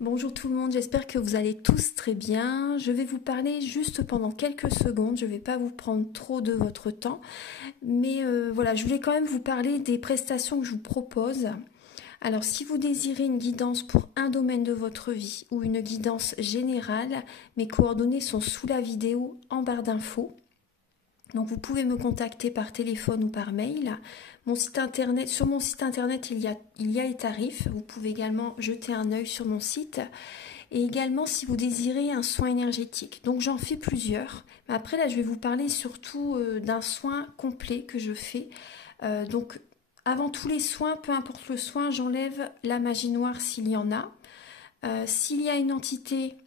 Bonjour tout le monde, j'espère que vous allez tous très bien. Je vais vous parler juste pendant quelques secondes, je ne vais pas vous prendre trop de votre temps. Mais voilà, je voulais quand même vous parler des prestations que je vous propose. Alors si vous désirez une guidance pour un domaine de votre vie ou une guidance générale, mes coordonnées sont sous la vidéo en barre d'infos. Donc vous pouvez me contacter par téléphone ou par mail. Sur mon site internet, il y a les tarifs. Vous pouvez également jeter un œil sur mon site. Et également si vous désirez un soin énergétique. Donc j'en fais plusieurs. Mais après là, je vais vous parler surtout d'un soin complet que je fais. Donc avant tous les soins, peu importe le soin, j'enlève la magie noire s'il y en a. S'il y a une entité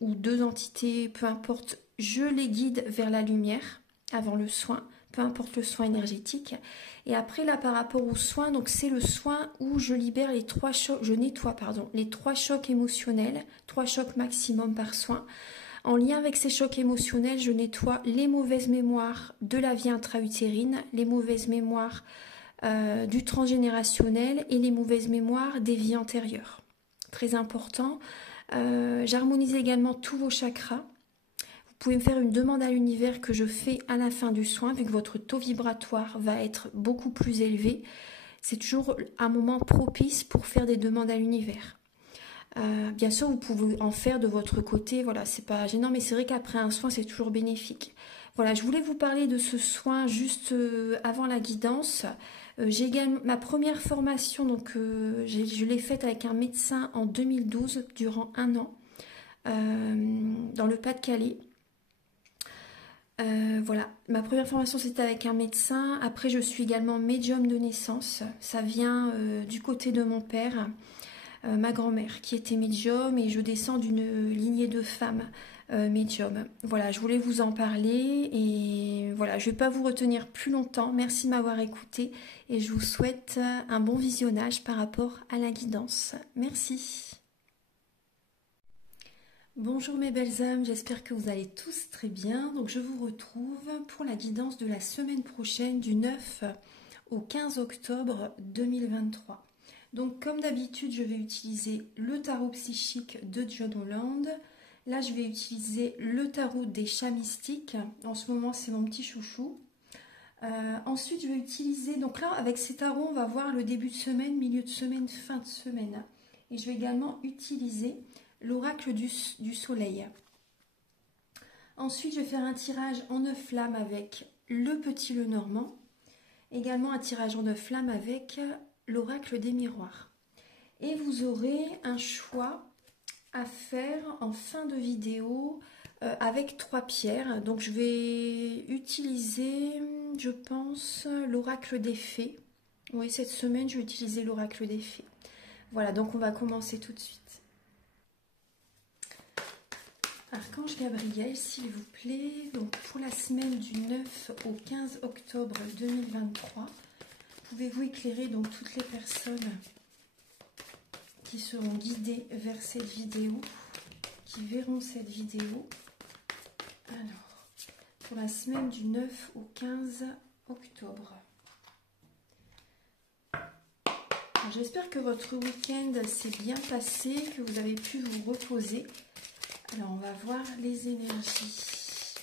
ou deux entités, peu importe, je les guide vers la lumière avant le soin, peu importe le soin énergétique. Et après là par rapport au soin, donc c'est le soin où je libère les trois chocs, je nettoie les trois chocs émotionnels, 3 chocs maximum par soin. En lien avec ces chocs émotionnels, je nettoie les mauvaises mémoires de la vie intra-utérine, les mauvaises mémoires du transgénérationnel et les mauvaises mémoires des vies antérieures. Très important. J'harmonise également tous vos chakras. Vous pouvez me faire une demande à l'univers que je fais à la fin du soin, vu que votre taux vibratoire va être beaucoup plus élevé. C'est toujours un moment propice pour faire des demandes à l'univers. Bien sûr, vous pouvez en faire de votre côté, voilà, c'est pas gênant, mais c'est vrai qu'après un soin, c'est toujours bénéfique. Voilà, je voulais vous parler de ce soin juste avant la guidance. J'ai également ma première formation, donc je l'ai faite avec un médecin en 2012 durant un an dans le Pas-de-Calais. Voilà, ma première formation c'était avec un médecin. Après, je suis également médium de naissance. Ça vient du côté de mon père, ma grand-mère qui était médium, et je descends d'une lignée de femmes médium. Voilà, je voulais vous en parler et voilà, je ne vais pas vous retenir plus longtemps. Merci de m'avoir écouté et je vous souhaite un bon visionnage par rapport à la guidance. Merci. Bonjour mes belles âmes, j'espère que vous allez tous très bien. Donc je vous retrouve pour la guidance de la semaine prochaine du 9 au 15 octobre 2023. Donc comme d'habitude, je vais utiliser le tarot psychique de John Holland. Là, je vais utiliser le tarot des chats mystiques. En ce moment, c'est mon petit chouchou. Ensuite, je vais utiliser... Donc là, avec ces tarots, on va voir le début de semaine, milieu de semaine, fin de semaine. Et je vais également utiliser l'oracle du soleil. Ensuite, je vais faire un tirage en 9 flammes avec le petit Lenormand. Également un tirage en 9 flammes avec l'oracle des miroirs. Et vous aurez un choix à faire en fin de vidéo avec 3 pierres. Donc je vais utiliser, je pense, l'oracle des fées. Oui, cette semaine, je vais utiliser l'oracle des fées. Voilà, donc on va commencer tout de suite. Archange Gabriel, s'il vous plaît, donc pour la semaine du 9 au 15 octobre 2023, pouvez-vous éclairer donc toutes les personnes qui seront guidées vers cette vidéo, qui verront cette vidéo. Alors, pour la semaine du 9 au 15 octobre. J'espère que votre week-end s'est bien passé, que vous avez pu vous reposer. Alors, on va voir les énergies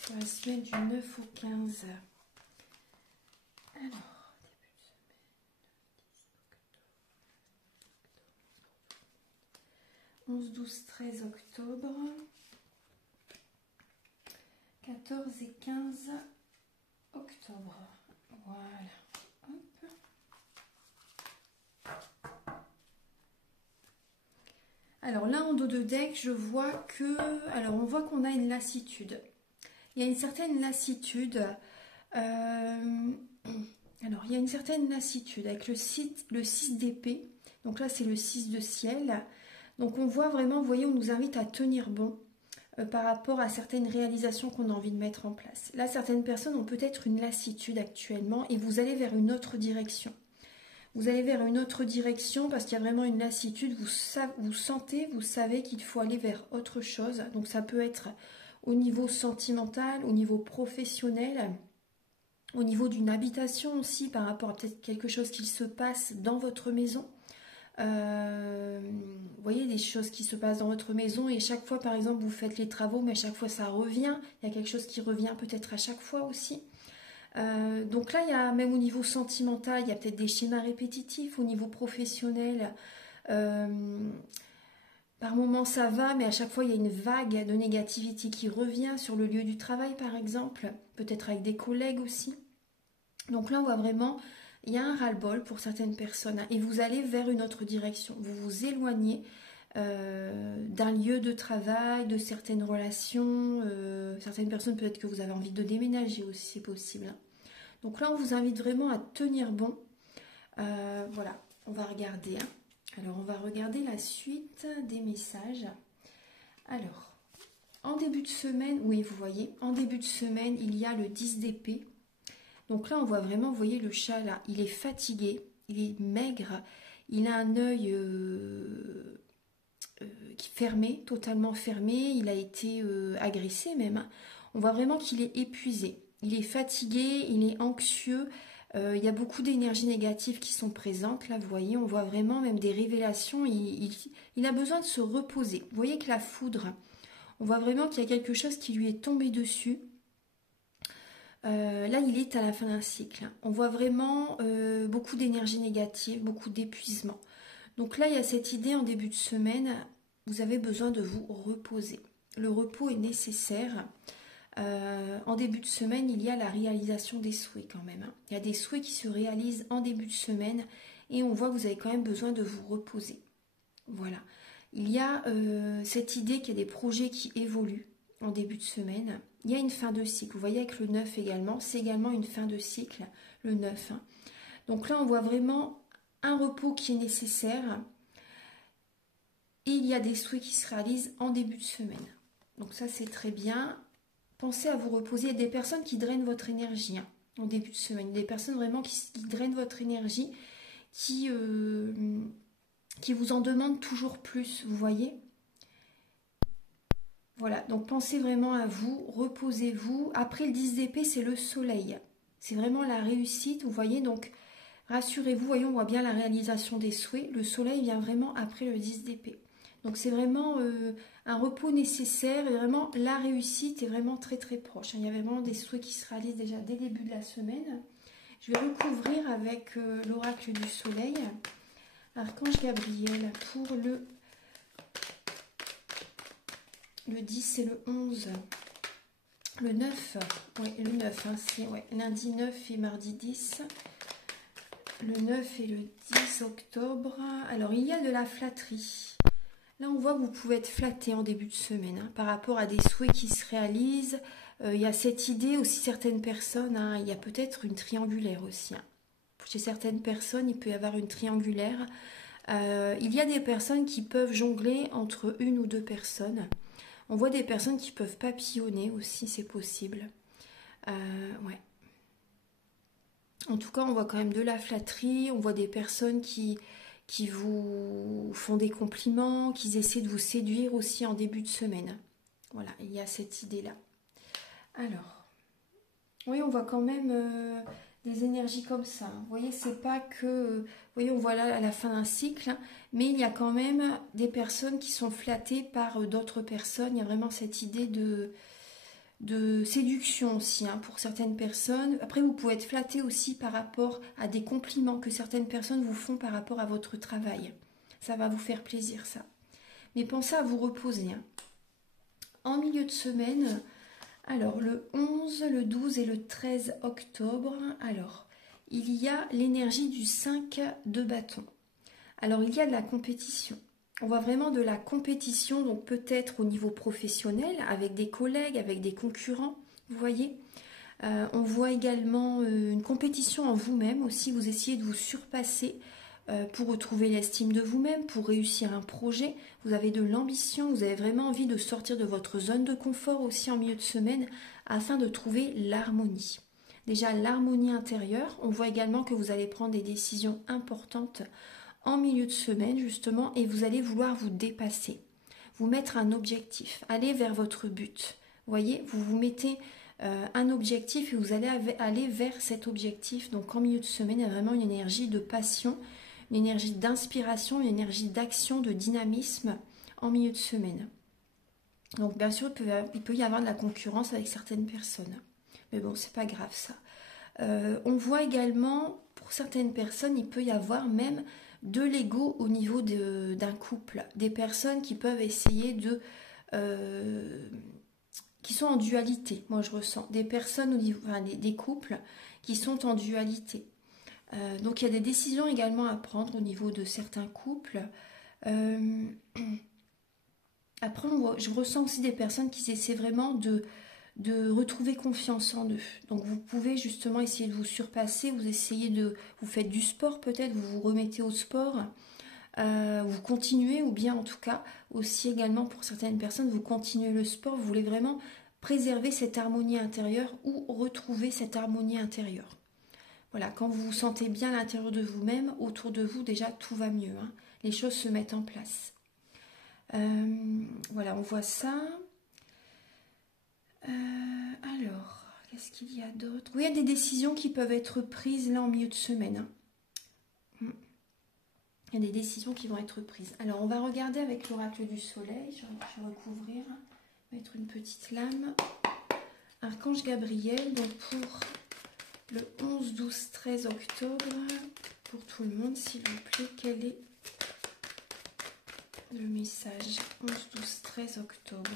pour la semaine du 9 au 15. Alors, début de semaine, 11, 12, 13 octobre, 14 et 15 octobre. Voilà. Hop. Alors là, en dos de deck, je vois que... Alors, on voit qu'on a une lassitude. Il y a une certaine lassitude. Alors, il y a une certaine lassitude avec le 6 d'épée. Donc là, c'est le 6 de ciel. Donc, on voit vraiment, vous voyez, on nous invite à tenir bon par rapport à certaines réalisations qu'on a envie de mettre en place. Là, certaines personnes ont peut-être une lassitude actuellement et vous allez vers une autre direction. Vous allez vers une autre direction parce qu'il y a vraiment une lassitude. Vous sentez, vous savez qu'il faut aller vers autre chose. Donc ça peut être au niveau sentimental, au niveau professionnel, au niveau d'une habitation aussi, par rapport à peut-être quelque chose qui se passe dans votre maison. Vous voyez, des choses qui se passent dans votre maison et chaque fois, par exemple, vous faites les travaux, mais à chaque fois ça revient. Il y a quelque chose qui revient peut-être à chaque fois aussi. Donc là, il y a même au niveau sentimental, il y a peut-être des schémas répétitifs. Au niveau professionnel, euh, par moments ça va, mais à chaque fois il y a une vague de négativité qui revient sur le lieu du travail, par exemple, peut-être avec des collègues aussi. Donc là, on voit vraiment, il y a un ras-le-bol pour certaines personnes, hein, et vous allez vers une autre direction. Vous vous éloignez d'un lieu de travail, de certaines relations. Certaines personnes, peut-être que vous avez envie de déménager aussi, c'est possible, hein. Donc là, on vous invite vraiment à tenir bon. Voilà, on va regarder, hein. Alors, on va regarder la suite des messages. Alors, en début de semaine, oui, vous voyez, en début de semaine, il y a le 10 d'épée. Donc là, on voit vraiment, vous voyez, le chat, là, il est fatigué, il est maigre, il a un œil fermé, totalement fermé, il a été agressé même, hein. On voit vraiment qu'il est épuisé, il est fatigué, il est anxieux, il y a beaucoup d'énergies négatives qui sont présentes, là, vous voyez, on voit vraiment même des révélations, il a besoin de se reposer. Vous voyez que la foudre, on voit vraiment qu'il y a quelque chose qui lui est tombé dessus. Là, il est à la fin d'un cycle. On voit vraiment beaucoup d'énergie négative, beaucoup d'épuisement. Donc là, il y a cette idée en début de semaine, vous avez besoin de vous reposer. Le repos est nécessaire. En début de semaine, il y a la réalisation des souhaits quand même, hein. Il y a des souhaits qui se réalisent en début de semaine et on voit que vous avez quand même besoin de vous reposer. Voilà. Il y a cette idée qu'il y a des projets qui évoluent en début de semaine. Il y a une fin de cycle. Vous voyez avec le 9 également, c'est également une fin de cycle, le 9, hein. Donc là, on voit vraiment un repos qui est nécessaire. Et il y a des souhaits qui se réalisent en début de semaine. Donc ça, c'est très bien. Pensez à vous reposer. Il y a des personnes qui drainent votre énergie, hein, en début de semaine. Des personnes vraiment qui drainent votre énergie, qui vous en demandent toujours plus, vous voyez. Voilà, donc pensez vraiment à vous, reposez-vous. Après le 10 d'épée, c'est le soleil. C'est vraiment la réussite, vous voyez, donc rassurez-vous, voyons, on voit bien la réalisation des souhaits. Le soleil vient vraiment après le 10 d'épée. Donc c'est vraiment un repos nécessaire et vraiment la réussite est vraiment très très proche. Il y a vraiment des souhaits qui se réalisent déjà dès le début de la semaine. Je vais recouvrir avec l'oracle du soleil. Archange Gabriel pour le 10 et le 11. Le 9, ouais, le 9, hein, c'est ouais, lundi 9 et mardi 10. Le 9 et le 10 octobre. Alors, il y a de la flatterie. Là, on voit que vous pouvez être flatté en début de semaine, hein, par rapport à des souhaits qui se réalisent. Il y a cette idée aussi, certaines personnes, hein, il y a peut-être une triangulaire aussi, hein. Chez certaines personnes, il peut y avoir une triangulaire. Il y a des personnes qui peuvent jongler entre une ou deux personnes. On voit des personnes qui peuvent papillonner aussi, c'est possible. Ouais. En tout cas, on voit quand même de la flatterie, on voit des personnes qui vous font des compliments, qui essaient de vous séduire aussi en début de semaine. Voilà, il y a cette idée-là. Alors, oui, on voit quand même des énergies comme ça. Vous voyez, c'est pas que... Vous voyez, on voit là à la fin d'un cycle, hein, mais il y a quand même des personnes qui sont flattées par d'autres personnes. Il y a vraiment cette idée de séduction aussi, hein, pour certaines personnes. Après, vous pouvez être flatté aussi par rapport à des compliments que certaines personnes vous font par rapport à votre travail. Ça va vous faire plaisir, ça. Mais pensez à vous reposer, hein. En milieu de semaine, alors le 11, le 12 et le 13 octobre, alors il y a l'énergie du 5 de bâton. Alors il y a de la compétition. On voit vraiment de la compétition, donc peut-être au niveau professionnel, avec des collègues, avec des concurrents, vous voyez. On voit également une compétition en vous-même aussi, vous essayez de vous surpasser pour retrouver l'estime de vous-même, pour réussir un projet. Vous avez de l'ambition, vous avez vraiment envie de sortir de votre zone de confort aussi en milieu de semaine afin de trouver l'harmonie. Déjà l'harmonie intérieure, on voit également que vous allez prendre des décisions importantes en milieu de semaine justement et vous allez vouloir vous dépasser, vous mettre un objectif, aller vers votre but. Vous voyez, vous vous mettez un objectif et vous allez aller vers cet objectif. Donc en milieu de semaine, il y a vraiment une énergie de passion, une énergie d'inspiration, une énergie d'action, de dynamisme en milieu de semaine. Donc bien sûr, il peut y avoir de la concurrence avec certaines personnes. Mais bon, c'est pas grave ça. On voit également, pour certaines personnes, il peut y avoir même de l'ego au niveau d'un couple. Des personnes qui peuvent essayer de... qui sont en dualité, moi je ressens. Des personnes, au niveau, enfin, des couples qui sont en dualité. Donc il y a des décisions également à prendre au niveau de certains couples. Après, je ressens aussi des personnes qui essaient vraiment de retrouver confiance en eux. Donc vous pouvez justement essayer de vous surpasser, vous faites du sport peut-être, vous vous remettez au sport, vous continuez, ou bien en tout cas aussi également pour certaines personnes, vous continuez le sport, vous voulez vraiment préserver cette harmonie intérieure ou retrouver cette harmonie intérieure. Voilà, quand vous vous sentez bien à l'intérieur de vous-même, autour de vous, déjà tout va mieux, hein. Les choses se mettent en place. Voilà, on voit ça. Alors, qu'est-ce qu'il y a d'autre? Oui, il y a des décisions qui peuvent être prises là en milieu de semaine, hein. Il y a des décisions qui vont être prises. Alors, on va regarder avec l'oracle du soleil. Je vais recouvrir, mettre une petite lame. Archange Gabriel, donc pour le 11, 12, 13 octobre, pour tout le monde, s'il vous plaît, quel est le message 11, 12, 13 octobre?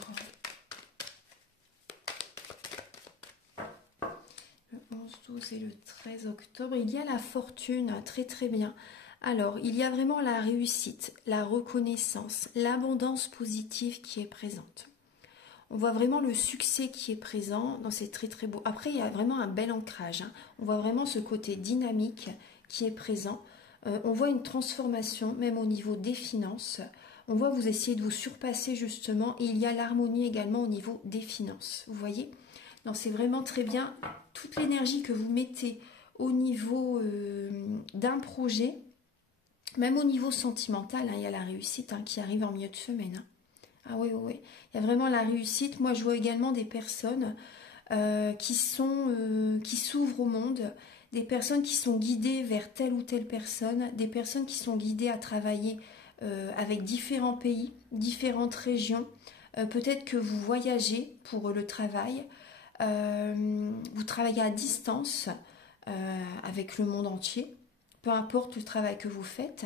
Le 11, 12 et le 13 octobre, il y a la fortune, très très bien. Alors, il y a vraiment la réussite, la reconnaissance, l'abondance positive qui est présente. On voit vraiment le succès qui est présent, c'est très très beau. Après, il y a vraiment un bel ancrage, hein. On voit vraiment ce côté dynamique qui est présent. On voit une transformation, même au niveau des finances. On voit vous essayez de vous surpasser justement. Et il y a l'harmonie également au niveau des finances. Vous voyez? Non, c'est vraiment très bien. Toute l'énergie que vous mettez au niveau d'un projet, même au niveau sentimental, hein, il y a la réussite, hein, qui arrive en milieu de semaine, hein. Ah oui, oui, oui. Il y a vraiment la réussite. Moi, je vois également des personnes qui s'ouvrent au monde, des personnes qui sont guidées vers telle ou telle personne, des personnes qui sont guidées à travailler avec différents pays, différentes régions. Peut-être que vous voyagez pour le travail, vous travaillez à distance avec le monde entier, peu importe le travail que vous faites.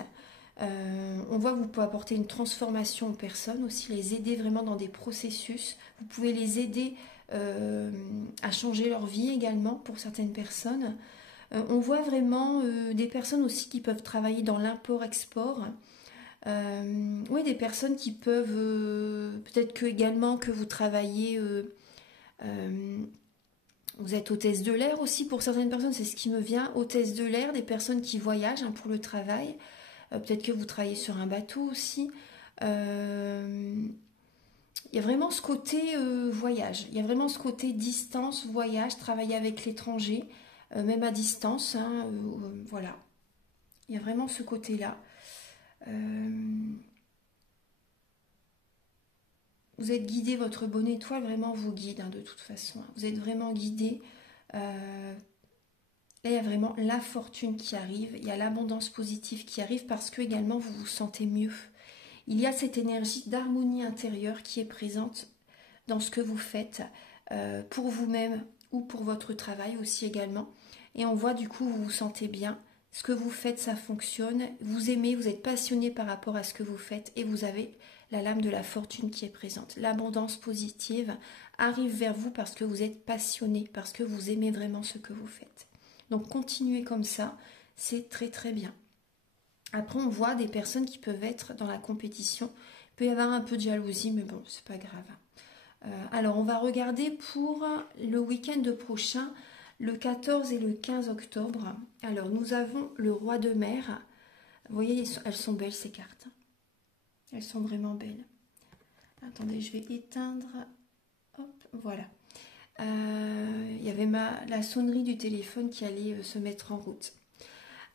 On voit que vous pouvez apporter une transformation aux personnes, aussi les aider vraiment dans des processus. Vous pouvez les aider à changer leur vie également pour certaines personnes. On voit vraiment des personnes aussi qui peuvent travailler dans l'import-export. Oui, des personnes qui peuvent, peut-être que également que vous travaillez, vous êtes hôtesse de l'air aussi pour certaines personnes, c'est ce qui me vient, hôtesse de l'air, des personnes qui voyagent, hein, pour le travail. Peut-être que vous travaillez sur un bateau aussi. Il y a vraiment ce côté voyage, il y a vraiment ce côté distance, voyage, travailler avec l'étranger, même à distance, hein, voilà. Il y a vraiment ce côté-là. Vous êtes guidé, votre bonne étoile vraiment vous guide, hein, de toute façon. Vous êtes vraiment guidé. Là, il y a vraiment la fortune qui arrive, il y a l'abondance positive qui arrive parce que également vous vous sentez mieux. Il y a cette énergie d'harmonie intérieure qui est présente dans ce que vous faites pour vous-même ou pour votre travail aussi également. Et on voit du coup, vous vous sentez bien. Ce que vous faites, ça fonctionne. Vous aimez, vous êtes passionné par rapport à ce que vous faites et vous avez la lame de la fortune qui est présente. L'abondance positive arrive vers vous parce que vous êtes passionné, parce que vous aimez vraiment ce que vous faites. Donc continuez comme ça, c'est très très bien. Après on voit des personnes qui peuvent être dans la compétition. Il peut y avoir un peu de jalousie, mais bon, c'est pas grave. Alors on va regarder pour le week-end prochain, le 14 et le 15 octobre. Alors nous avons le roi de mer. Vous voyez, elles sont belles ces cartes. Elles sont vraiment belles. Attendez, je vais éteindre. Hop, voilà. Il y avait la sonnerie du téléphone qui allait se mettre en route.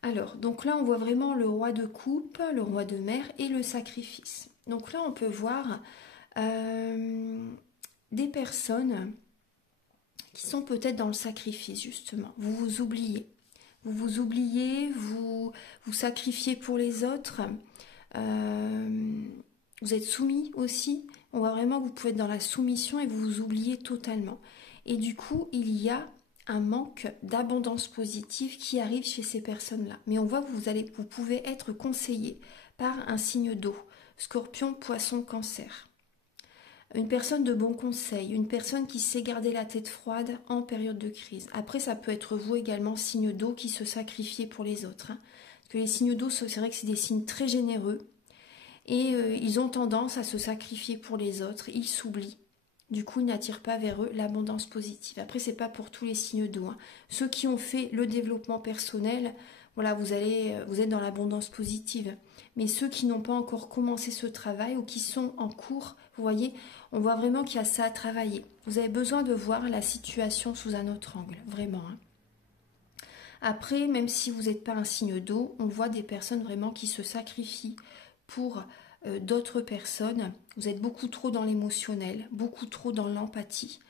Alors, donc là, on voit vraiment le roi de coupe, le roi de mer et le sacrifice. Donc là, on peut voir des personnes qui sont peut-être dans le sacrifice, justement. Vous vous oubliez. Vous vous oubliez, vous vous sacrifiez pour les autres. Vous êtes soumis aussi. On voit vraiment que vous pouvez être dans la soumission et vous vous oubliez totalement. Et du coup, il y a un manque d'abondance positive qui arrive chez ces personnes-là. Mais on voit que vous pouvez être conseillé par un signe d'eau. Scorpion, Poisson, Cancer. Une personne de bon conseil, une personne qui sait garder la tête froide en période de crise. Après, ça peut être vous également, signe d'eau, qui se sacrifiez pour les autres. Parce que les signes d'eau, c'est vrai que c'est des signes très généreux. Et ils ont tendance à se sacrifier pour les autres. Ils s'oublient. Du coup, ils n'attirent pas vers eux l'abondance positive. Après, c'est pas pour tous les signes d'eau. Ceux qui ont fait le développement personnel, voilà, vous êtes dans l'abondance positive. Mais ceux qui n'ont pas encore commencé ce travail ou qui sont en cours, vous voyez, on voit vraiment qu'il y a ça à travailler. Vous avez besoin de voir la situation sous un autre angle, vraiment. Après, même si vous n'êtes pas un signe d'eau, on voit des personnes vraiment qui se sacrifient pour d'autres personnes. Vous êtes beaucoup trop dans l'émotionnel, beaucoup trop dans l'empathie.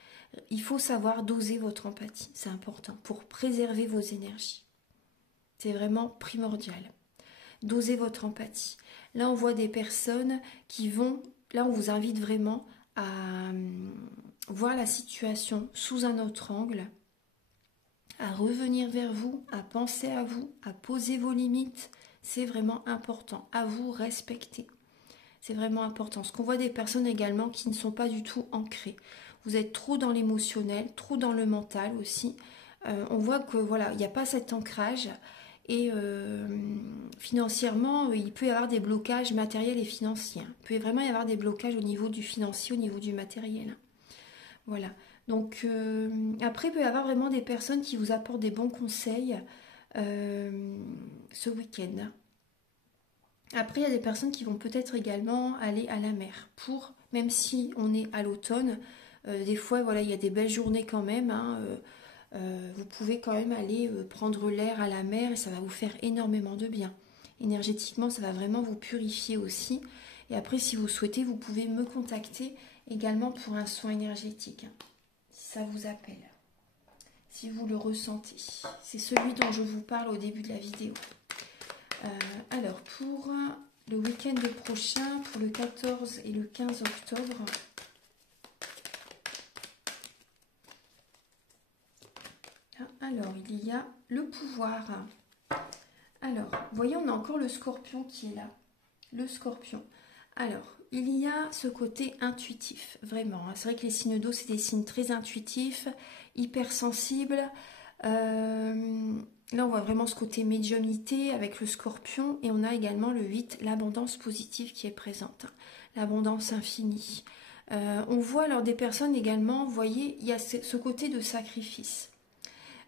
Il faut savoir doser votre empathie, c'est important, pour préserver vos énergies. C'est vraiment primordial. Dosez votre empathie. Là, on voit des personnes qui vont... Là, on vous invite vraiment à voir la situation sous un autre angle, à revenir vers vous, à penser à vous, à poser vos limites. C'est vraiment important. À vous respecter. C'est vraiment important. Parce qu'on voit des personnes également qui ne sont pas du tout ancrées. Vous êtes trop dans l'émotionnel, trop dans le mental aussi. On voit que voilà, il n'y a pas cet ancrage. Et financièrement, il peut y avoir des blocages matériels et financiers. Il peut vraiment y avoir des blocages au niveau du financier, au niveau du matériel. Voilà. Donc après, il peut y avoir vraiment des personnes qui vous apportent des bons conseils ce week-end. Après, il y a des personnes qui vont peut-être également aller à la mer. Même si on est à l'automne, des fois, voilà, il y a des belles journées quand même. Vous pouvez quand même aller prendre l'air à la mer et ça va vous faire énormément de bien. Énergétiquement, ça va vraiment vous purifier aussi. Et après, si vous souhaitez, vous pouvez me contacter également pour un soin énergétique, si ça vous appelle, si vous le ressentez. C'est celui dont je vous parle au début de la vidéo. Alors, pour le week-end prochain, pour le 14 et le 15 octobre, alors, il y a le pouvoir. Alors, vous voyez, on a encore le scorpion qui est là. Le scorpion. Alors, il y a ce côté intuitif, vraiment. C'est vrai que les signes d'eau, c'est des signes très intuitifs, hypersensibles. Là, on voit vraiment ce côté médiumnité avec le scorpion. Et on a également le 8, l'abondance positive qui est présente. L'abondance infinie. On voit alors des personnes également, vous voyez, il y a ce côté de sacrifice.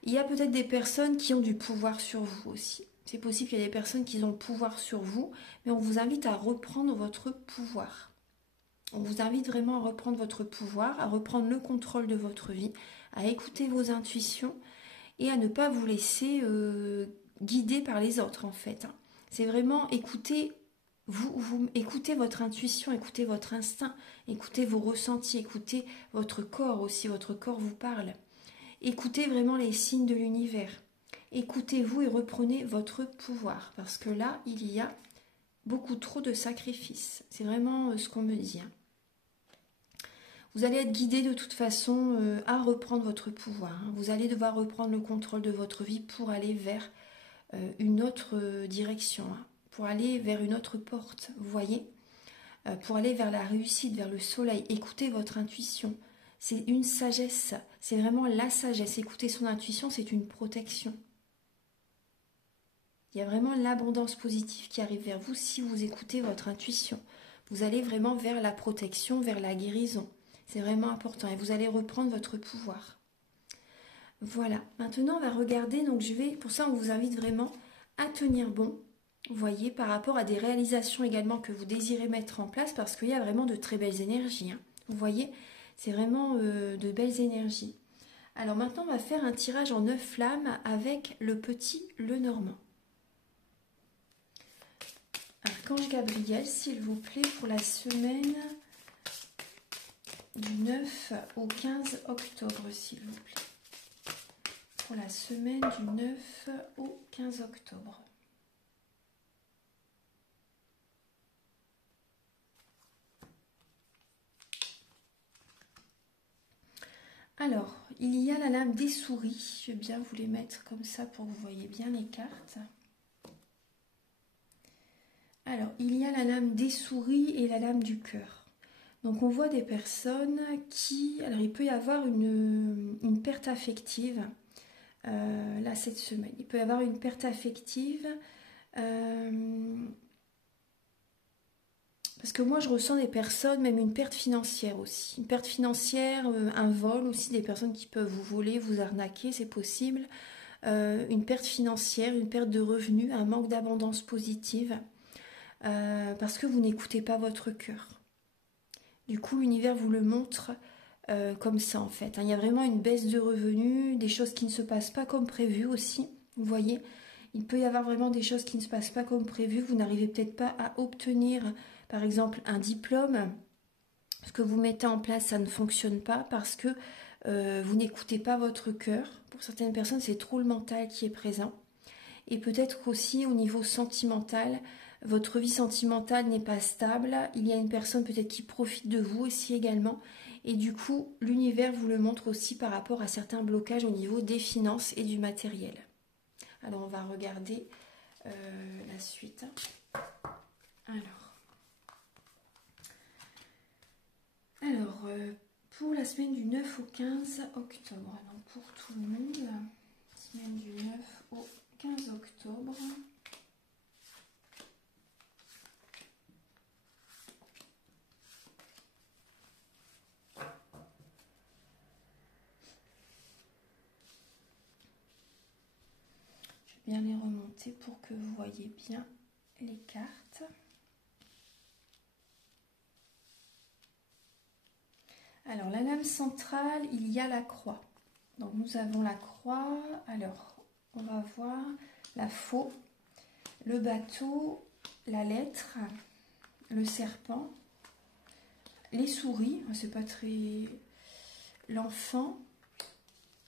Il y a peut-être des personnes qui ont du pouvoir sur vous aussi. C'est possible qu'il y ait des personnes qui ont le pouvoir sur vous, mais on vous invite à reprendre votre pouvoir. On vous invite vraiment à reprendre votre pouvoir, à reprendre le contrôle de votre vie, à écouter vos intuitions et à ne pas vous laisser guider par les autres en fait. C'est vraiment écouter, écoutez votre intuition, écoutez votre instinct, écoutez vos ressentis, écoutez votre corps aussi, votre corps vous parle. Écoutez vraiment les signes de l'univers. Écoutez-vous et reprenez votre pouvoir. Parce que là, il y a beaucoup trop de sacrifices. C'est vraiment ce qu'on me dit. Vous allez être guidé de toute façon à reprendre votre pouvoir. Vous allez devoir reprendre le contrôle de votre vie pour aller vers une autre direction. Pour aller vers une autre porte. Vous voyez, pour aller vers la réussite, vers le soleil. Écoutez votre intuition. C'est une sagesse, c'est vraiment la sagesse. Écouter son intuition, c'est une protection. Il y a vraiment l'abondance positive qui arrive vers vous si vous écoutez votre intuition. Vous allez vraiment vers la protection, vers la guérison. C'est vraiment important et vous allez reprendre votre pouvoir. Voilà, maintenant on va regarder, donc pour ça on vous invite vraiment à tenir bon. Vous voyez, par rapport à des réalisations également que vous désirez mettre en place parce qu'il y a vraiment de très belles énergies. Vous voyez, c'est vraiment de belles énergies. Alors maintenant, on va faire un tirage en 9 flammes avec le petit Lenormand. Archange Gabriel, s'il vous plaît, pour la semaine du 9 au 15 octobre, s'il vous plaît. pour la semaine du 9 au 15 octobre. Alors, il y a la lame des souris. Je vais bien vous les mettre comme ça pour que vous voyez bien les cartes. Alors, il y a la lame des souris et la lame du cœur. Donc, on voit des personnes qui... Alors, il peut y avoir une perte affective, là, cette semaine. Il peut y avoir une perte affective... parce que moi, je ressens des personnes, même une perte financière aussi. Une perte financière, un vol aussi, des personnes qui peuvent vous voler, vous arnaquer, c'est possible. Une perte financière, une perte de revenus, un manque d'abondance positive. Parce que vous n'écoutez pas votre cœur. Du coup, l'univers vous le montre comme ça, en fait. Il y a vraiment une baisse de revenus, des choses qui ne se passent pas comme prévu aussi. Vous voyez, il peut y avoir vraiment des choses qui ne se passent pas comme prévu. Vous n'arrivez peut-être pas à obtenir... Par exemple, un diplôme, ce que vous mettez en place, ça ne fonctionne pas parce que vous n'écoutez pas votre cœur. Pour certaines personnes, c'est trop le mental qui est présent. Et peut-être aussi au niveau sentimental, votre vie sentimentale n'est pas stable. Il y a une personne peut-être qui profite de vous aussi également. Et du coup, l'univers vous le montre aussi par rapport à certains blocages au niveau des finances et du matériel. Alors, on va regarder la suite. Alors, pour la semaine du 9 au 15 octobre, donc pour tout le monde, semaine du 9 au 15 octobre. Je vais bien les remonter pour que vous voyez bien les cartes. Alors, la lame centrale, il y a la croix. Donc, nous avons la croix. Alors, on va voir la faux, le bateau, la lettre, le serpent, les souris. C'est pas très... L'enfant.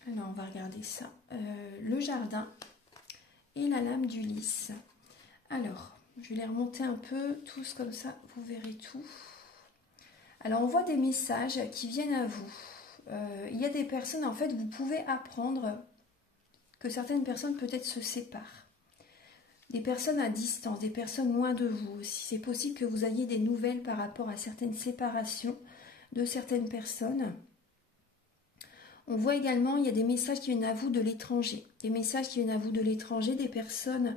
Alors, on va regarder ça. Le jardin et la lame du lys. Alors, je vais les remonter un peu, tous comme ça, vous verrez tout. Alors, on voit des messages qui viennent à vous. Il y a des personnes, en fait, vous pouvez apprendre que certaines personnes peut-être se séparent. Des personnes à distance, des personnes loin de vous aussi. C'est possible que vous ayez des nouvelles par rapport à certaines séparations de certaines personnes. On voit également, il y a des messages qui viennent à vous de l'étranger. Des messages qui viennent à vous de l'étranger, des personnes,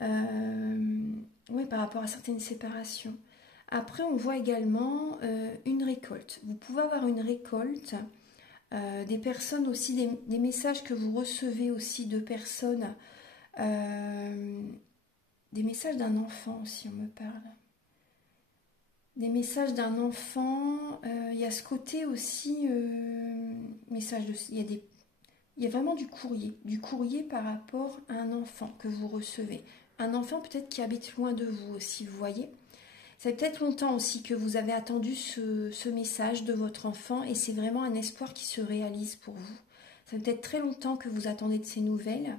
oui, par rapport à certaines séparations. Après, on voit également une récolte. Vous pouvez avoir une récolte, des personnes aussi, des messages que vous recevez aussi de personnes, des messages d'un enfant aussi, on me parle. Des messages d'un enfant, il y a ce côté aussi, il y a vraiment du courrier par rapport à un enfant que vous recevez. Un enfant peut-être qui habite loin de vous aussi, vous voyez. Ça fait peut-être longtemps aussi que vous avez attendu ce message de votre enfant et c'est vraiment un espoir qui se réalise pour vous. Ça fait peut-être très longtemps que vous attendez de ces nouvelles.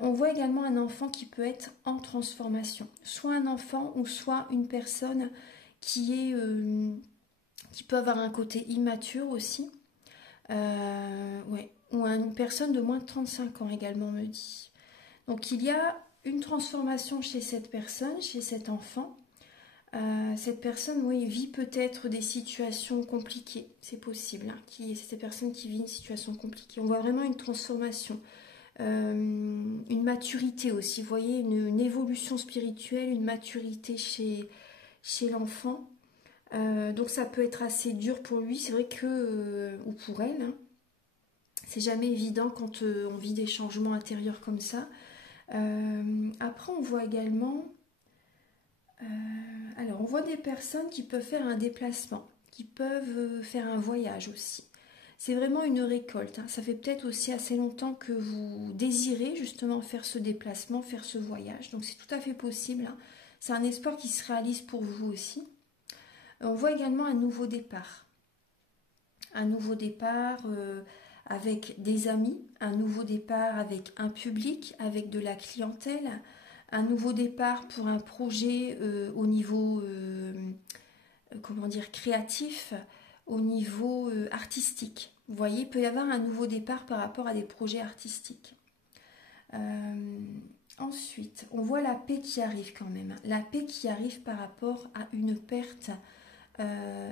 On voit également un enfant qui peut être en transformation. Soit un enfant ou soit une personne qui peut avoir un côté immature aussi. Ouais. Ou une personne de moins de 35 ans également, on me dit. Donc il y a une transformation chez cette personne, chez cet enfant. Cette personne, oui, vit peut-être des situations compliquées, c'est possible. C'est cette personne qui vit une situation compliquée. On voit vraiment une transformation, une maturité aussi. Vous voyez, une évolution spirituelle, une maturité chez l'enfant. Donc ça peut être assez dur pour lui, c'est vrai que, ou pour elle, hein. C'est jamais évident quand on vit des changements intérieurs comme ça. Après, on voit également... alors, on voit des personnes qui peuvent faire un déplacement, qui peuvent faire un voyage aussi. C'est vraiment une récolte. Ça fait peut-être aussi assez longtemps que vous désirez justement faire ce déplacement, faire ce voyage. Donc, c'est tout à fait possible. C'est un espoir qui se réalise pour vous aussi. On voit également un nouveau départ. Un nouveau départ avec des amis, un nouveau départ avec un public, avec de la clientèle, un nouveau départ pour un projet au niveau comment dire, créatif, au niveau artistique. Vous voyez, il peut y avoir un nouveau départ par rapport à des projets artistiques. Ensuite, on voit la paix qui arrive quand même. La paix qui arrive par rapport à une perte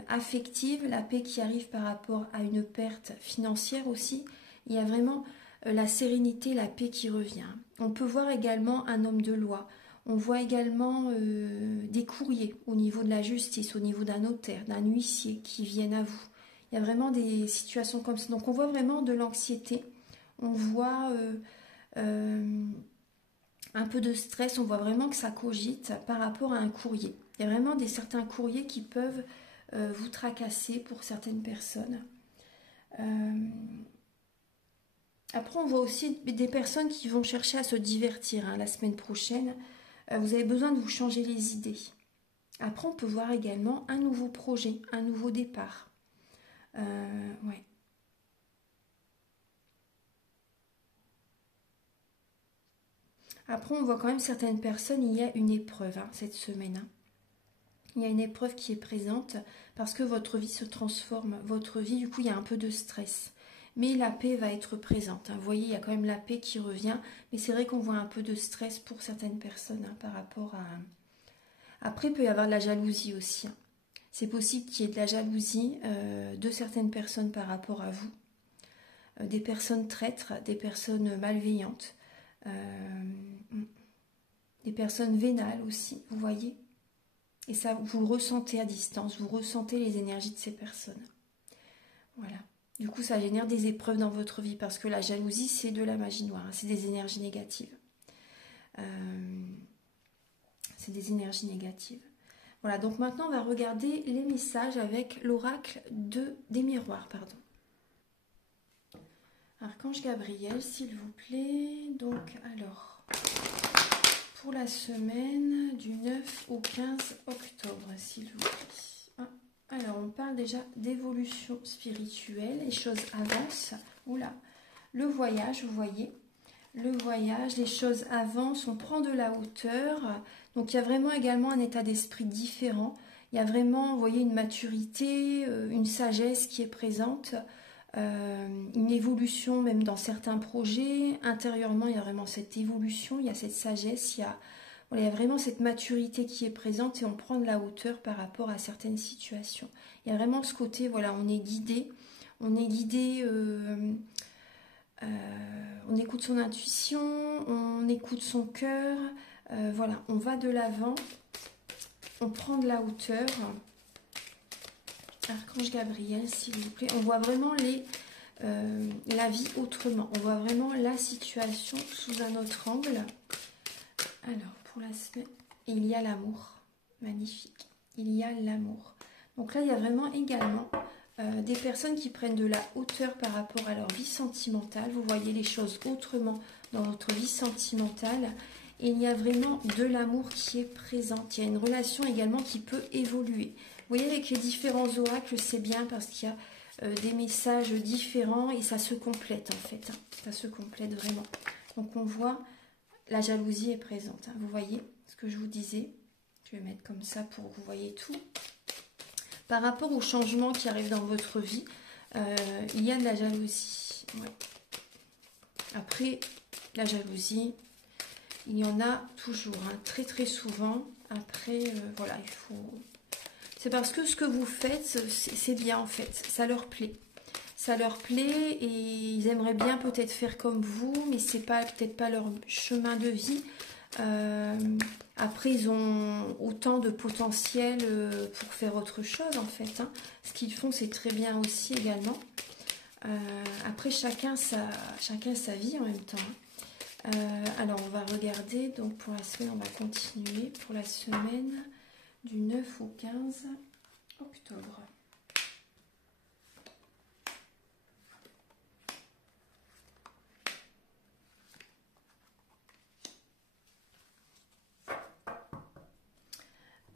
affective, la paix qui arrive par rapport à une perte financière aussi. Il y a vraiment la sérénité, la paix qui revient. On peut voir également un homme de loi. On voit également des courriers au niveau de la justice, au niveau d'un notaire, d'un huissier qui viennent à vous. Il y a vraiment des situations comme ça. Donc on voit vraiment de l'anxiété. On voit un peu de stress. On voit vraiment que ça cogite par rapport à un courrier. Il y a vraiment certains courriers qui peuvent vous tracasser pour certaines personnes. Après, on voit aussi des personnes qui vont chercher à se divertir la semaine prochaine. Vous avez besoin de vous changer les idées. Après, on peut voir également un nouveau projet, un nouveau départ. Ouais. Après, on voit quand même certaines personnes, il y a une épreuve cette semaine. Il y a une épreuve qui est présente parce que votre vie se transforme. Votre vie, du coup, il y a un peu de stress. Mais la paix va être présente. Vous voyez, il y a quand même la paix qui revient. Mais c'est vrai qu'on voit un peu de stress pour certaines personnes par rapport à... Après, il peut y avoir de la jalousie aussi. C'est possible qu'il y ait de la jalousie de certaines personnes par rapport à vous. Des personnes traîtres, des personnes malveillantes. Des personnes vénales aussi, vous voyez. Et ça, vous le ressentez à distance. Vous ressentez les énergies de ces personnes. Voilà. Du coup, ça génère des épreuves dans votre vie parce que la jalousie, c'est de la magie noire. C'est des énergies négatives. C'est des énergies négatives. Voilà, donc maintenant, on va regarder les messages avec l'oracle des miroirs. Pardon. Archange Gabriel, s'il vous plaît. Donc, alors, pour la semaine du 9 au 15 octobre, s'il vous plaît. Alors, on parle déjà d'évolution spirituelle. Les choses avancent. Oula, le voyage, vous voyez. Le voyage, les choses avancent, on prend de la hauteur. Donc, il y a vraiment également un état d'esprit différent. Il y a vraiment, vous voyez, une maturité, une sagesse qui est présente. Une évolution même dans certains projets. Intérieurement, il y a vraiment cette évolution, il y a cette sagesse, il y a vraiment cette maturité qui est présente et on prend de la hauteur par rapport à certaines situations. Il y a vraiment ce côté, voilà, on est guidé, on écoute son intuition, on écoute son cœur, voilà, on va de l'avant, on prend de la hauteur. Archange Gabriel, s'il vous plaît. On voit vraiment la vie autrement. On voit vraiment la situation sous un autre angle. Alors, pour la semaine, il y a l'amour. Magnifique. Il y a l'amour. Donc là, il y a vraiment également des personnes qui prennent de la hauteur par rapport à leur vie sentimentale. Vous voyez les choses autrement dans votre vie sentimentale. Et il y a vraiment de l'amour qui est présent. Il y a une relation également qui peut évoluer. Vous voyez, avec les différents oracles, c'est bien parce qu'il y a des messages différents et ça se complète en fait. Ça se complète vraiment. Donc on voit, la jalousie est présente. Vous voyez ce que je vous disais. Je vais mettre comme ça pour que vous voyez tout. Par rapport aux changements qui arrivent dans votre vie, il y a de la jalousie. Ouais. Après, la jalousie, il y en a toujours, très très souvent. Après, voilà, il faut... C'est parce que ce que vous faites, c'est bien en fait, ça leur plaît. Ça leur plaît et ils aimeraient bien peut-être faire comme vous, mais c'est peut-être pas leur chemin de vie. Après, ils ont autant de potentiel pour faire autre chose en fait. Ce qu'ils font, c'est très bien aussi également. Après, chacun sa vie en même temps. Alors, on va regarder. Donc, pour la semaine, on va continuer. Pour la semaine du 9 au 15 octobre.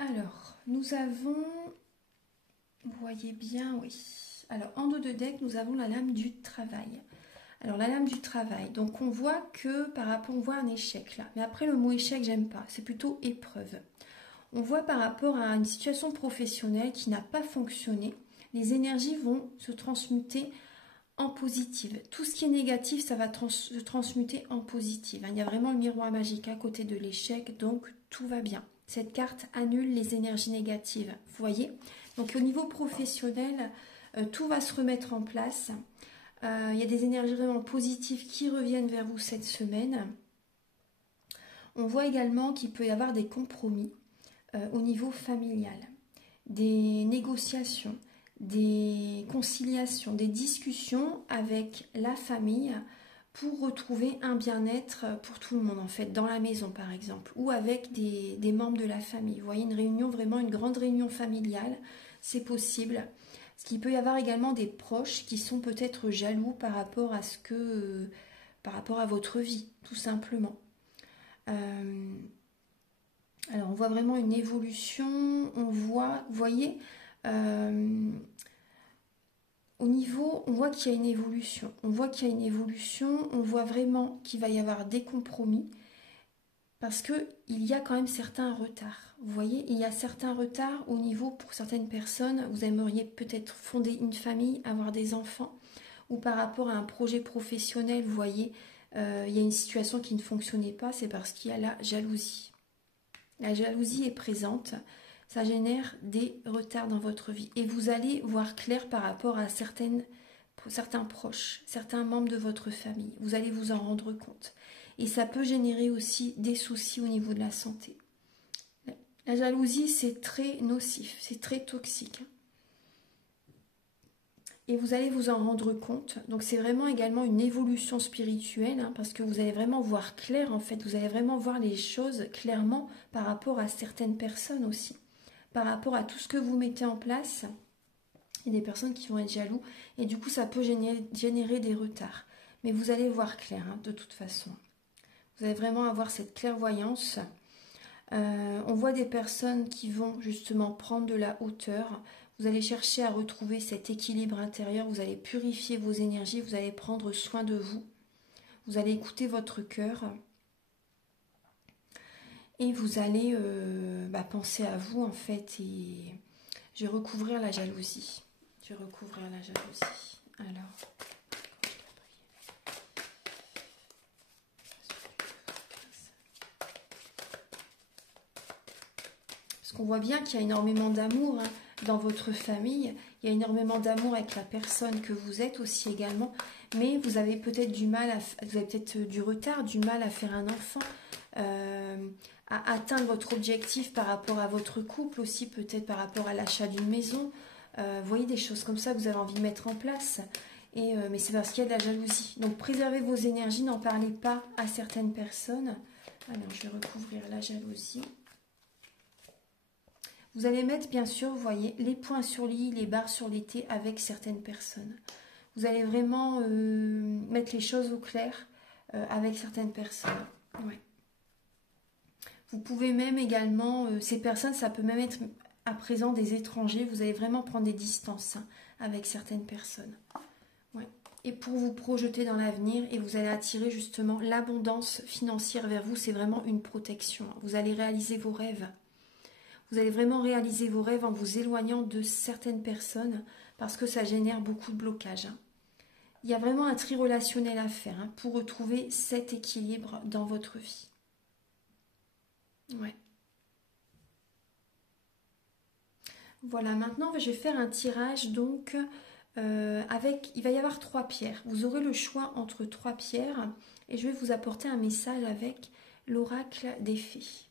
Alors, nous avons, vous voyez bien, oui. Alors, en dos de deck, nous avons la lame du travail. Alors, la lame du travail. Donc, on voit que par rapport, on voit un échec là. Mais après, le mot échec, j'aime pas. C'est plutôt épreuve. On voit par rapport à une situation professionnelle qui n'a pas fonctionné, les énergies vont se transmuter en positive. Tout ce qui est négatif, ça va se transmuter en positive. Il y a vraiment le miroir magique à côté de l'échec, donc tout va bien. Cette carte annule les énergies négatives. Vous voyez? Donc au niveau professionnel, tout va se remettre en place. Il y a des énergies vraiment positives qui reviennent vers vous cette semaine. On voit également qu'il peut y avoir des compromis au niveau familial, des négociations, des conciliations, des discussions avec la famille pour retrouver un bien-être pour tout le monde en fait, dans la maison par exemple, ou avec des membres de la famille. Vous voyez, une réunion, vraiment une grande réunion familiale, c'est possible. Parce qu'il peut y avoir également des proches qui sont peut-être jaloux par rapport à par rapport à votre vie, tout simplement. Alors on voit vraiment une évolution, on voit, vous voyez, au niveau, on voit qu'il y a une évolution, on voit vraiment qu'il va y avoir des compromis, parce qu'il y a quand même certains retards. Vous voyez, il y a certains retards au niveau, pour certaines personnes, vous aimeriez peut-être fonder une famille, avoir des enfants, ou par rapport à un projet professionnel, vous voyez, il y a une situation qui ne fonctionnait pas, c'est parce qu'il y a la jalousie. La jalousie est présente, ça génère des retards dans votre vie. Et vous allez voir clair par rapport à certains proches, certains membres de votre famille. Vous allez vous en rendre compte. Et ça peut générer aussi des soucis au niveau de la santé. La jalousie, c'est très nocif, c'est très toxique. Et vous allez vous en rendre compte. Donc c'est vraiment également une évolution spirituelle, parce que vous allez vraiment voir clair en fait. Vous allez vraiment voir les choses clairement par rapport à certaines personnes aussi. Par rapport à tout ce que vous mettez en place. Il y a des personnes qui vont être jaloux. Et du coup ça peut générer des retards. Mais vous allez voir clair de toute façon. Vous allez vraiment avoir cette clairvoyance. On voit des personnes qui vont justement prendre de la hauteur. Vous allez chercher à retrouver cet équilibre intérieur, vous allez purifier vos énergies, vous allez prendre soin de vous, vous allez écouter votre cœur et vous allez penser à vous en fait. Et je vais recouvrir la jalousie. Alors, parce qu'on voit bien qu'il y a énormément d'amour dans votre famille, il y a énormément d'amour avec la personne que vous êtes aussi également, mais vous avez peut-être du mal, vous avez peut-être du retard, du mal à faire un enfant, à atteindre votre objectif par rapport à votre couple aussi, peut-être par rapport à l'achat d'une maison. Vous voyez des choses comme ça que vous avez envie de mettre en place, mais c'est parce qu'il y a de la jalousie. Donc préservez vos énergies, n'en parlez pas à certaines personnes. Alors je vais recouvrir la jalousie. Vous allez mettre, bien sûr, vous voyez, les points sur les i, les barres sur les t avec certaines personnes. Vous allez vraiment mettre les choses au clair avec certaines personnes. Ouais. Vous pouvez même également, ces personnes, ça peut même être à présent des étrangers. Vous allez vraiment prendre des distances avec certaines personnes. Ouais. Et pour vous projeter dans l'avenir, et vous allez attirer justement l'abondance financière vers vous. C'est vraiment une protection. Vous allez réaliser vos rêves. Vous allez vraiment réaliser vos rêves en vous éloignant de certaines personnes parce que ça génère beaucoup de blocages. Il y a vraiment un tri relationnel à faire pour retrouver cet équilibre dans votre vie. Ouais. Voilà, maintenant je vais faire un tirage donc il va y avoir 3 pierres. Vous aurez le choix entre 3 pierres et je vais vous apporter un message avec l'oracle des fées.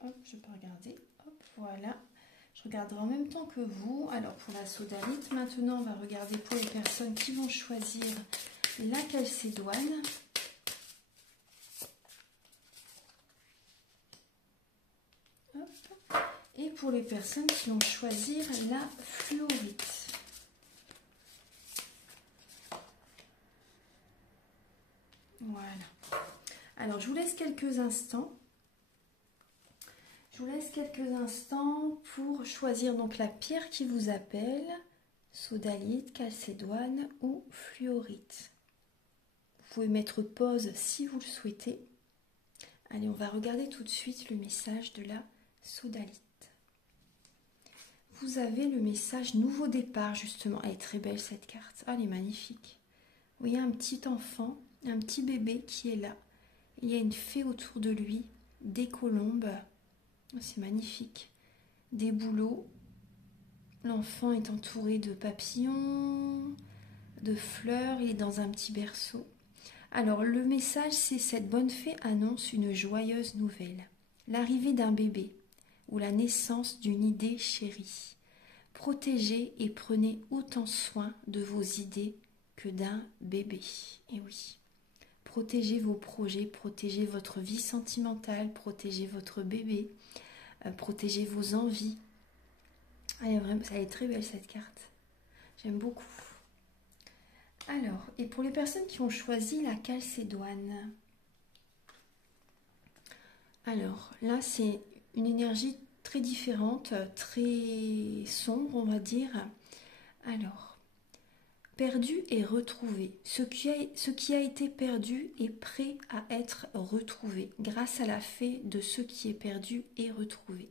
Hop, je peux regarder. Hop, voilà. Je regarderai en même temps que vous. Alors, pour la sodalite, maintenant, on va regarder pour les personnes qui vont choisir la calcédoine. Hop. Et pour les personnes qui vont choisir la fluorite. Alors, je vous laisse quelques instants. Je vous laisse quelques instants pour choisir donc la pierre qui vous appelle, sodalite, chalcédoine ou fluorite. Vous pouvez mettre pause si vous le souhaitez. Allez, on va regarder tout de suite le message de la sodalite. Vous avez le message nouveau départ, justement. Elle est très belle cette carte. Ah, elle est magnifique. Vous voyez un petit enfant, un petit bébé qui est là. Il y a une fée autour de lui, des colombes. Oh, c'est magnifique. Des bouleaux. L'enfant est entouré de papillons, de fleurs. Il est dans un petit berceau. Alors, le message, c'est: cette bonne fée annonce une joyeuse nouvelle. L'arrivée d'un bébé ou la naissance d'une idée chérie. Protégez et prenez autant soin de vos idées que d'un bébé. Et oui, protégez vos projets, protégez votre vie sentimentale, protégez votre bébé, protégez vos envies. Elle est très belle cette carte. J'aime beaucoup. Alors, et pour les personnes qui ont choisi la chalcédoine, alors là c'est une énergie très différente, très sombre on va dire. Alors, perdu et retrouvé. Ce qui a été perdu est prêt à être retrouvé grâce à la fée de ce qui est perdu et retrouvé.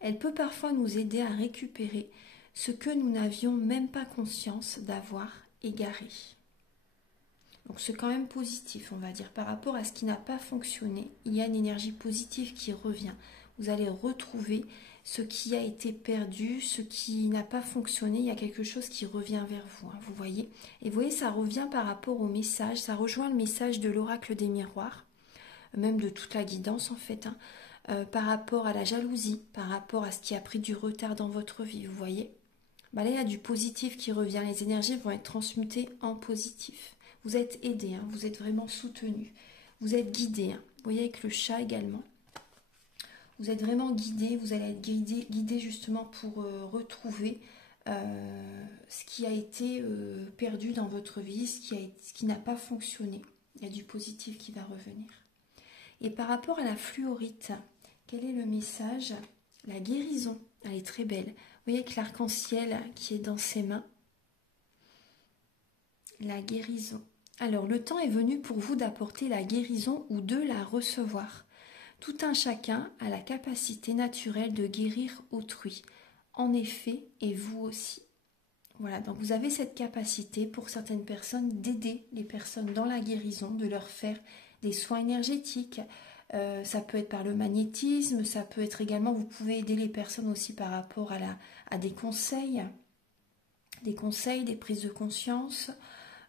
Elle peut parfois nous aider à récupérer ce que nous n'avions même pas conscience d'avoir égaré. Donc c'est quand même positif, on va dire, par rapport à ce qui n'a pas fonctionné. Il y a une énergie positive qui revient. Vous allez retrouver ce qui a été perdu, ce qui n'a pas fonctionné. Il y a quelque chose qui revient vers vous, hein, vous voyez. Et vous voyez, ça revient par rapport au message. Ça rejoint le message de l'oracle des miroirs, même de toute la guidance en fait, hein, par rapport à la jalousie, par rapport à ce qui a pris du retard dans votre vie, vous voyez. Bah là, il y a du positif qui revient. Les énergies vont être transmutées en positif. Vous êtes aidé, hein, vous êtes vraiment soutenu. Vous êtes guidé. Hein. Vous voyez avec le chat également. Vous êtes vraiment guidé. Vous allez être guidé justement pour retrouver ce qui a été perdu dans votre vie, ce qui n'a pas fonctionné. Il y a du positif qui va revenir. Et par rapport à la fluorite, quel est le message? La guérison. Elle est très belle. Vous voyez avec l'arc-en-ciel qui est dans ses mains. La guérison. Alors, le temps est venu pour vous d'apporter la guérison ou de la recevoir. Tout un chacun a la capacité naturelle de guérir autrui. En effet, et vous aussi. Voilà, donc vous avez cette capacité pour certaines personnes d'aider les personnes dans la guérison, de leur faire des soins énergétiques. Ça peut être par le magnétisme, ça peut être également, vous pouvez aider les personnes aussi par rapport à des conseils, des prises de conscience.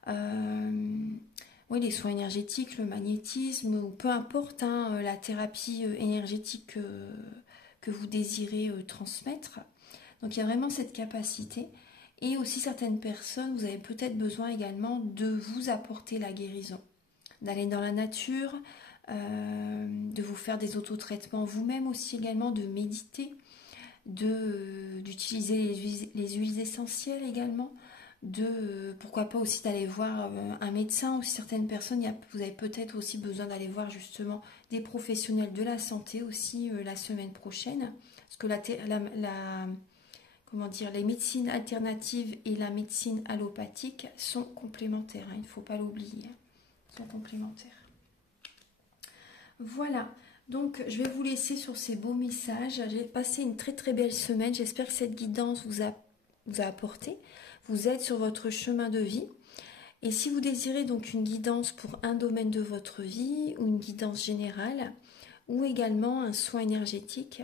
Oui, les soins énergétiques, le magnétisme, ou peu importe hein, la thérapie énergétique que vous désirez transmettre. Donc il y a vraiment cette capacité. Et aussi certaines personnes, vous avez peut-être besoin également de vous apporter la guérison, d'aller dans la nature, de vous faire des autotraitements vous-même aussi également, de méditer, d'utiliser les huiles essentielles également, pourquoi pas aussi d'aller voir un médecin. Ou certaines personnes, vous avez peut-être aussi besoin d'aller voir justement des professionnels de la santé aussi la semaine prochaine, parce que les médecines alternatives et la médecine allopathique sont complémentaires, hein, il ne faut pas l'oublier, hein, sont complémentaires. Voilà, donc je vais vous laisser sur ces beaux messages. J'ai passé une très très belle semaine, j'espère que cette guidance vous a apporté, vous aide sur votre chemin de vie. Et si vous désirez donc une guidance pour un domaine de votre vie, ou une guidance générale, ou également un soin énergétique,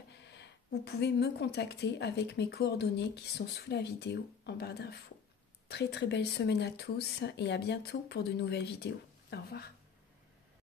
vous pouvez me contacter avec mes coordonnées qui sont sous la vidéo en barre d'infos. Très très belle semaine à tous et à bientôt pour de nouvelles vidéos. Au revoir.